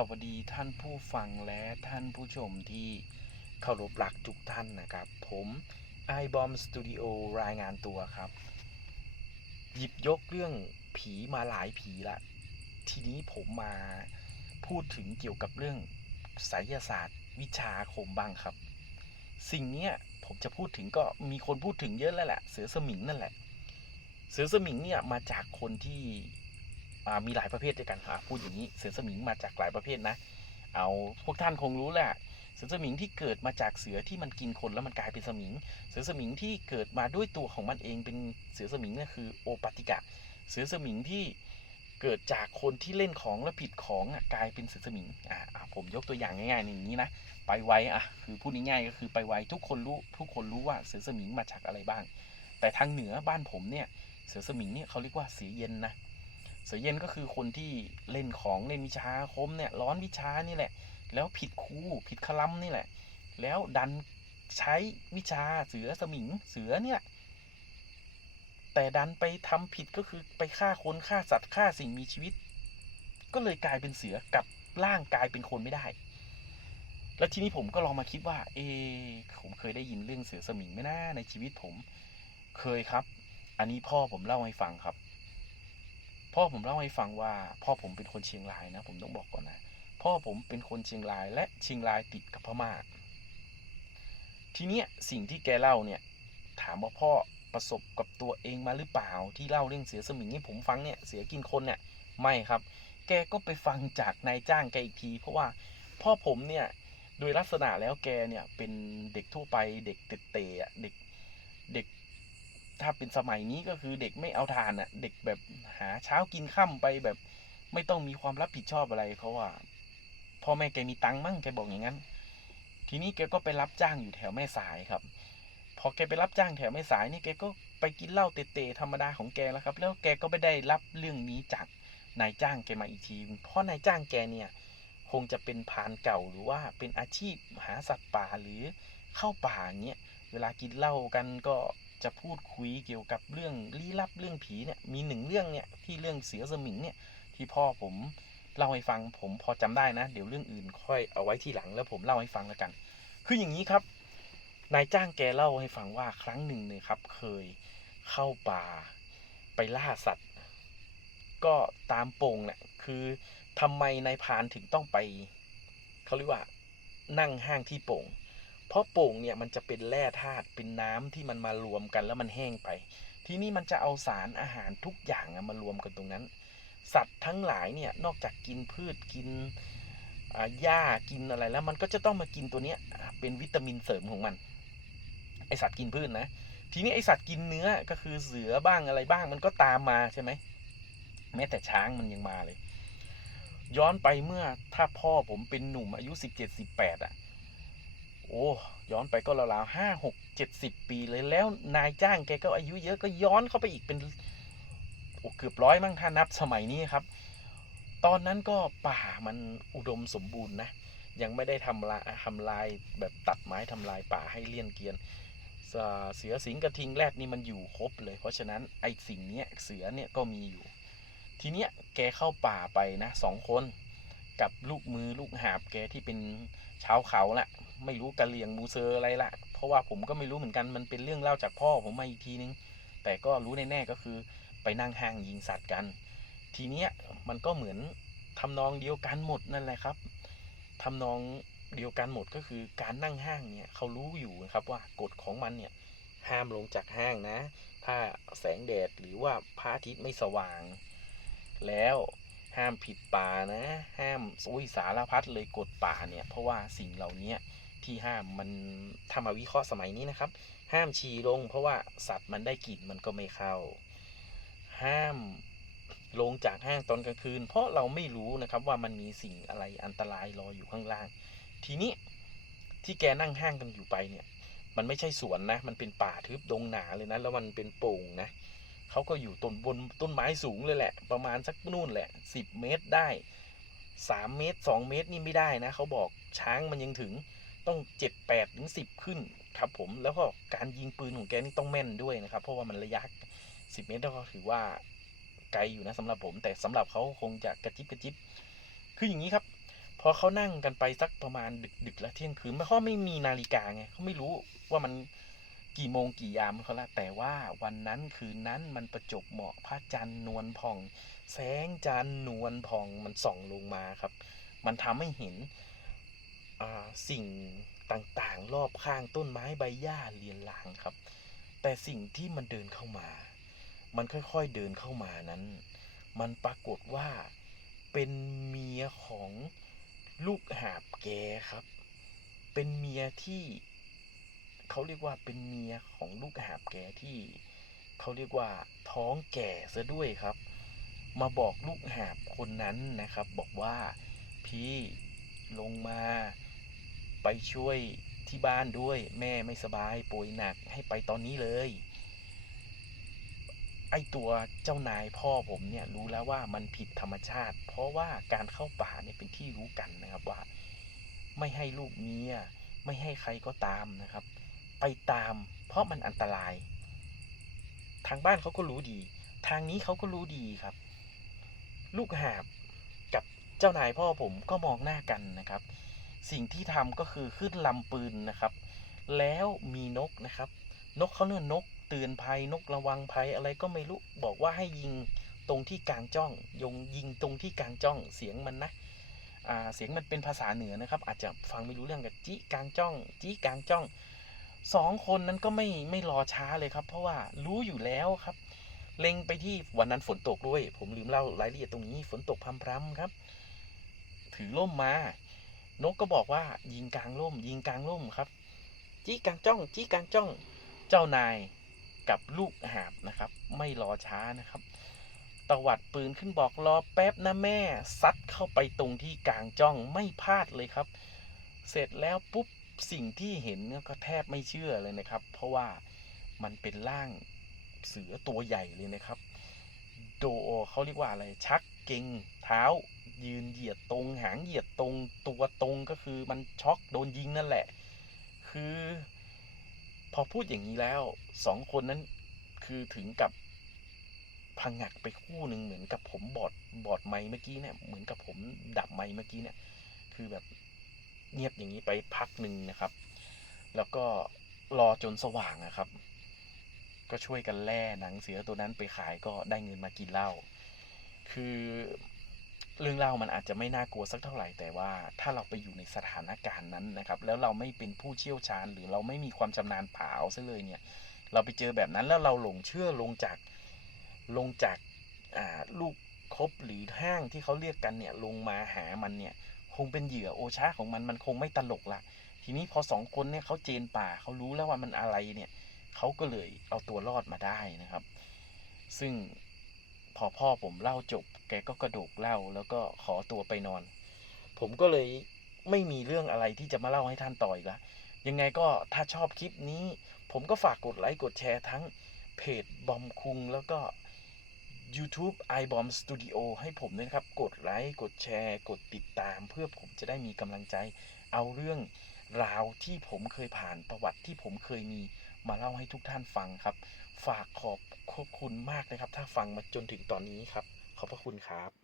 สวัสดีท่านผู้ฟังและท่านผู้ชมที่เคารพรักทุกท่านนะครับ ผม i b o m Studio รายงานตัวครับ หยิบยกเรื่องผีมาหลายผีละ ทีนี้ผมมาพูดถึงเกี่ยวกับเรื่องไสยศาสตร์วิชาคมบ้างครับ สิ่งนี้ผมจะพูดถึงก็มีคนพูดถึงเยอะแล้วแหละ เสือสมิงนั่นแหละ เสือสมิงเนี่ยมาจากคนที่ มีหลายประเภทด้วยกันค่ะพูดอย่างนี้เสือสมิงมาจากหลายประเภทนะ เอาพวกท่านคงรู้แหละเสือสมิงที่เกิดมาจากเสือที่มันกินคนแล้วมันกลายเป็นสมิง เสือสมิงที่เกิดมาด้วยตัวของมันเองเป็นเสือสมิงเนี่ยคือโอปติกะ เสือสมิงที่เกิดจากคนที่เล่นของแล้วผิดของอะกลายเป็นเสือสมิงอ่าผมยกตัวอย่างง่ายๆอย่างนี้นะไปไวอะคือพูดง่ายๆก็คือไปไวทุกคนรู้ทุกคนรู้ว่าเสือสมิงมาจากอะไรบ้าง แต่ทางเหนือบ้านผมเนี่ยเสือสมิงเนี่ยเขาเรียกว่าเสือเย็นนะ เสือเย็นก็คือคนที่เล่นของเล่นวิชาคมเนี่ยร้อนวิชานี่แหละ แล้วผิดครูผิดคลัมนี่แหละ แล้วดันใช้วิชาเสือสมิงเสือเนี่ยแต่ดันไปทำผิดก็คือไปฆ่าคนฆ่าสัตว์ฆ่าสิ่งมีชีวิต ก็เลยกลายเป็นเสือกับร่างกายเป็นคนไม่ได้ แล้วทีนี้ผมก็ลองมาคิดว่า เอผมเคยได้ยินเรื่องเสือสมิงไหมนะในชีวิตผม เคยครับ อันนี้พ่อผมเล่าให้ฟังครับ พ่อผมเล่าให้ฟังว่า พ่อผมเป็นคนเชียงรายนะ ผมต้องบอกก่อนนะพ่อผมเป็นคนเชียงราย และเชียงรายติดกับพม่าทีเนี้ยสิ่งที่แกเล่าเนี่ย ถามว่าพ่อประสบกับตัวเองมาหรือเปล่า ที่เล่าเรื่องเสือสมิงให้ผมฟังเนี่ยเสือกินคนเนี่ยไม่ครับ แกก็ไปฟังจากนายจ้างแกอีกที เพราะว่าพ่อผมเนี่ยโดยลักษณะแล้วแกเนี่ยเป็นเด็กทั่วไปเด็กเตะๆอะเด็กเด็ก ถ้าเป็นสมัยนี้ก็คือเด็กไม่เอาทานอะ เด็กแบบหาเช้ากินค่ำไปแบบ ไม่ต้องมีความรับผิดชอบอะไรเพราะว่าพ่อแม่แกมีตังค์มั่งแกบอกอย่างนั้น ทีนี้แกก็ไปรับจ้างอยู่แถวแม่สายครับ พอแกไปรับจ้างแถวแม่สายนี่แกก็ไปกินเหล้าเตะๆธรรมดาของแกแล้วครับ แล้วแกก็ไม่ได้รับเรื่องนี้จากนายจ้างแกมาอีกที เพราะนายจ้างแกเนี่ย คงจะเป็นพานเก่าหรือว่าเป็นอาชีพหาสัตว์ป่าหรือเข้าป่าเงี้ย เวลากินเหล้ากันก็ จะพูดคุยเกี่ยวกับเรื่องลี้ลับเรื่องผีเนี่ยมีหนึ่งเรื่องเนี่ยที่เรื่องเสือสมิงเนี่ยที่พ่อผมเล่าให้ฟังผมพอจำได้นะ เดี๋ยวเรื่องอื่นค่อยเอาไว้ที่หลังแล้วผมเล่าให้ฟังแล้วกัน คืออย่างนี้ครับนายจ้างแกเล่าให้ฟังว่าครั้งหนึ่งเนี่ยครับเคยเข้าป่าไปล่าสัตว์ ก็ตามโป่งเนี่ยคือทำไมนายพานถึงต้องไปเขาเรียกว่านั่งห้างที่โป่ง เพราะโป่งเนี่ยมันจะเป็นแร่ธาตุเป็นน้ำที่มันมารวมกันแล้วมันแห้งไป ที่นี้มันจะเอาสารอาหารทุกอย่างอะมารวมกันตรงนั้น สัตว์ทั้งหลายเนี่ยนอกจากกินพืชกินหญ้ากินอะไรแล้วมันก็จะต้องมากินตัวเนี้ยเป็นวิตามินเสริมของมันไอสัตว์กินพืชนะทีนี้ไอสัตว์กินเนื้อก็คือเสือบ้างอะไรบ้างมันก็ตามมาใช่ไหมแม้แต่ช้างมันยังมาเลย ย้อนไปเมื่อถ้าพ่อผมเป็นหนุ่มอายุสิบเจ็ดสิบแปดอะ โอ้ย้อนไปก็ราวๆห้าหกเจ็ดสิบปีเลยแล้วนายจ้างแกก็อายุเยอะก็ย้อนเข้าไปอีกเป็นโอ้เกือบร้อยมั้งถ้านับสมัยนี้ครับ ตอนนั้นก็ป่ามันอุดมสมบูรณ์นะ ยังไม่ได้ทำลายทำลายแบบตัดไม้ทำลายป่าให้เลี่ยนเกียนเสือสิงกระทิงแรดนี่มันอยู่ครบเลย เพราะฉะนั้นไอ้สิ่งเนี้ยเสือเนี่ยก็มีอยู่ ทีเนี้ยแกเข้าป่าไปนะสองคน กับลูกมือลูกหาบแกที่เป็นชาวเขาละ ไม่รู้กะเหลี่ยงมูเซอร์อะไรละเพราะว่าผมก็ไม่รู้เหมือนกันมันเป็นเรื่องเล่าจากพ่อผมมาอีกทีนึง แต่ก็รู้แน่ๆก็คือไปนั่งห้างยิงสัตว์กัน ทีเนี้ยมันก็เหมือนทำนองเดียวกันหมดนั่นแหละครับทำนองเดียวกันหมดก็คือการนั่งห้างเนี่ยเขารู้อยู่นะครับว่ากฎของมันเนี่ยห้ามลงจากห้างนะ ถ้าแสงแดดหรือว่าพระอาทิตย์ไม่สว่าง แล้วห้ามผิดป่านะ ห้ามอุ้ยสารพัดเลยกฎป่าเนี่ย เพราะว่าสิ่งเหล่านี้ ที่ห้ามมันถ้ามาวิเคราะห์สมัยนี้นะครับ ห้ามฉี่ลง เพราะว่าสัตว์มันได้กลิ่นมันก็ไม่เข้า ห้ามลงจากห้างตอนกลางคืน เพราะเราไม่รู้นะครับว่ามันมีสิ่งอะไรอันตรายรออยู่ข้างล่าง ทีนี้ที่แกนั่งห้างกันอยู่ไปเนี่ย มันไม่ใช่สวนนะ มันเป็นป่าทึบดงหนาเลยนะ แล้วมันเป็นโป่งนะเขาก็อยู่ต้นบนต้นไม้สูงเลยแหละ ประมาณสักนู่นแหละสิบเมตรได้สามเมตรสองเมตรนี่ไม่ได้นะเขาบอกช้างมันยังถึง ต้องเจ็ดแปดถึงสิบขึ้นครับผมแล้วก็การยิงปืนของแกนี่ต้องแม่นด้วยนะครับ เพราะว่ามันระยะสิบเมตรก็ถือว่าไกลอยู่นะสำหรับผม แต่สำหรับเขาคงจะกระจิบกระจิบคืออย่างนี้ครับ พอเขานั่งกันไปสักประมาณดึกดึกแล้วเที่ยงคืนไม่เขาไม่มีนาฬิกาไงเขาไม่รู้ว่ามันกี่โมงกี่ยามเขาละแต่ว่าวันนั้นคืนนั้นมันประจบเหมาะพระจันทร์นวลผ่อง แสงจันทร์นวลผ่องมันส่องลงมาครับ มันทำให้เห็น สิ่งต่างๆ รอบข้างต้นไม้ใบหญ้าเรียนรางครับ แต่สิ่งที่มันเดินเข้ามา มันค่อยๆเดินเข้ามานั้น มันปรากฏว่าเป็นเมียของลูกหาบแกครับ เป็นเมียที่เขาเรียกว่าเป็นเมียของลูกหาบแกที่เขาเรียกว่าท้องแก่ซะด้วยครับ มาบอกลูกหาบคนนั้นนะครับ บอกว่าพี่ลงมา ไปช่วยที่บ้านด้วย แม่ไม่สบายป่วยหนักให้ไปตอนนี้เลย ไอตัวเจ้านายพ่อผมเนี่ยรู้แล้วว่ามันผิดธรรมชาติ เพราะว่าการเข้าป่าเนี่ยเป็นที่รู้กันนะครับว่า ไม่ให้ลูกเมียไม่ให้ใครก็ตามนะครับ ไปตาม เพราะมันอันตราย ทางบ้านเขาก็รู้ดี ทางนี้เขาก็รู้ดีครับ ลูกหาบกับเจ้านายพ่อผมก็มองหน้ากันนะครับ สิ่งที่ทำก็คือขึ้นลำปืนนะครับ แล้วมีนกนะครับ นกเขาเนี่ยนกเตือนภัยนกระวังภัยอะไรก็ไม่รู้บอกว่าให้ยิงตรงที่กลางจ้อง ยงยิงตรงที่กลางจ้องเสียงมันนะเสียงมันเป็นภาษาเหนือนะครับ อาจจะฟังไม่รู้เรื่องกับจิกลางจ้องจิกลางจ้องสองคนนั้นก็ไม่ไม่รอช้าเลยครับ เพราะว่ารู้อยู่แล้วครับ เล็งไปที่วันนั้นฝนตกด้วย ผมลืมเล่ารายละเอียดตรงนี้ฝนตกพรำๆครับ ถือร่มมา นกก็บอกว่ายิงกลางร่ม ยิงกลางร่มครับ จี้กลางจ้องจี้กลางจ้องเจ้านายกับลูกหาบนะครับ ไม่รอช้านะครับ ตวัดปืนขึ้นบอกรอแป๊บนะแม่ซัดเข้าไปตรงที่กลางจ้องไม่พลาดเลยครับ เสร็จแล้วปุ๊บสิ่งที่เห็นก็แทบไม่เชื่อเลยนะครับ เพราะว่ามันเป็นร่างเสือตัวใหญ่เลยนะครับ โดเขาเรียกว่าอะไรชักเก่งเท้า ยืนเหยียดตรง หางเหยียดตรงตัวตรงก็คือมันช็อกโดนยิงนั่นแหละ คือ พอพูดอย่างนี้แล้วสองคนนั้นคือถึงกับพังงักไปคู่หนึ่งเหมือนกับผมบอดบอดไม้เมื่อกี้เนี่ยเหมือนกับผมดับไม้เมื่อกี้เนี่ย คือแบบเงียบอย่างนี้ไปพักหนึ่งนะครับ แล้วก็รอจนสว่างนะครับ ก็ช่วยกันแล่หนังเสือตัวนั้นไปขายก็ได้เงินมากินเหล้าคือ เรื่องเล่ามันอาจจะไม่น่ากลัวสักเท่าไหร่ แต่ว่าถ้าเราไปอยู่ในสถานการณ์นั้นนะครับ แล้วเราไม่เป็นผู้เชี่ยวชาญ หรือเราไม่มีความชำนาญป่าเอาซะเลยเนี่ย เราไปเจอแบบนั้นแล้วเราหลงเชื่อลงจากลงจากาลูกคบหรือห้างที่เขาเรียกกันเนี่ยลงมาหามันเนี่ย คงเป็นเหยื่อโอชาของมันมันคงไม่ตลกละทีนี้พอสองคนเนี่ยเขาเจนป่าเขารู้แล้วว่ามันอะไรเนี่ยเขาก็เลยเอาตัวรอดมาได้นะครับ ซึ่ง พอพ่อผมเล่าจบ แกก็กระดูกเล่าแล้วก็ขอตัวไปนอน ผมก็เลยไม่มีเรื่องอะไรที่จะมาเล่าให้ท่านต่ออีกละยังไงก็ถ้าชอบคลิปนี้ ผมก็ฝากกดไลค์กดแชร์ทั้งเพจบอมคุงแล้วก็ YouTube i b o m Studio ให้ผมด้วยนะครับ กดไลค์ กดแชร์ กดติดตาม เพื่อผมจะได้มีกำลังใจ เอาเรื่องราวที่ผมเคยผ่านประวัติที่ผมเคยมีมาเล่าให้ทุกท่านฟังครับ ฝากขอบขอบคุณมากนะครับ ถ้าฟังมาจนถึงตอนนี้ครับ ขอบพระคุณครับ